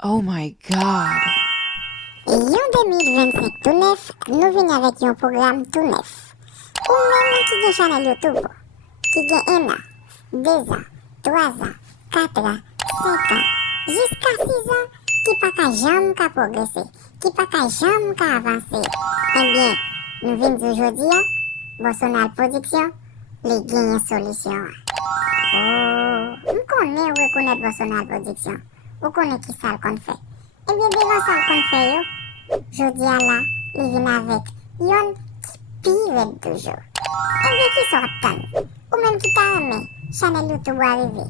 Oh my God. Yon 2025 tout neuf, nou vini avèk yon program tout neuf. Ou mèm ki gen chanel YouTube, ki gen 1 an, 2 an, 3 an, 4 an, 5 an, jiska 6 an, ki pa ka jam ka progrese, ki pa ka jam ka avanse. Ebyen, nou vini di jodi ya, Bosonal Production, li gen yon solisyon. Oh, m konen ou rekonet Bosonal Production, ou konen ki sal kon fè. Ebyen, devan sal kon fè yo, jodi a la, li vin avèk yon ki pi red toujou. Ebyen ki sortan, ou menm ki ta eme, chanel YouTube arive,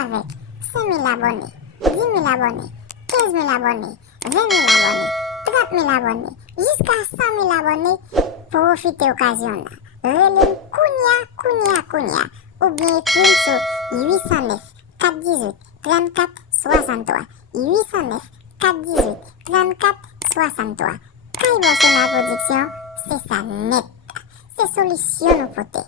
avèk 5.000 abone, 10.000 abone, 15.000 abone, 20.000 abone, 30.000 abone, jiska 100.000 abone, profite okasyon la. Relem kounya, ou bien ekrim sou 809 418 34 63, 809 418 34 63. Kay Bosonal Production, c'est ça net. C'est solution nou pote.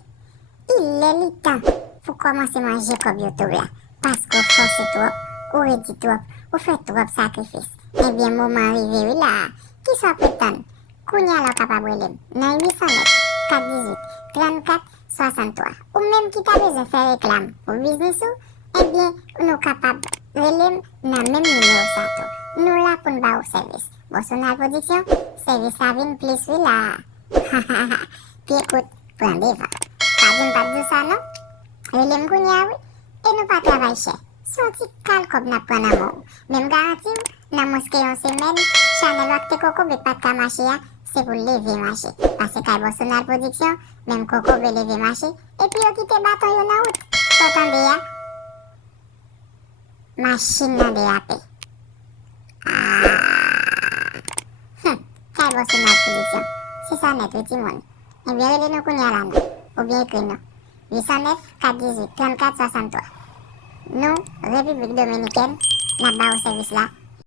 Il est le temps pour commencer manger comme YouTube là. Parce qu'on force trop, ou redit trop, ou fait trop sacrifice. Eh bien, moment arrivé oui là, qui soit prétendre, kounya la capable relem, nan 809 418 34 63. Ou même qui t'a besoin faire réclame pour business ou, eh bien, nous capables relem nan même numéro ça tout. Nous là pour nous ba au service. Bosonal Production, service à vin plus oui là. Puis écoute, prends des vents. Pas dire ça non? Relem kounya oui. Et nous pas travailler cher. Son petit cal comme n'a prend amour. Même garantie, nan mosquée en semaine, Chanel Octe Coco be pas de marché, c'est pour lever marché. Parce que Bosonal Production, même Coco be lever marché, et puis yo kite bâton yo nan route. S'entendez ya? Machine nan dérape. Kay Bosonal Production. C'est ça net, petit monde. Et bien, relez nous kounya là, ou bien écrit nous. 809 418 34 63. Nous, République Dominicaine, n'a pas au service là.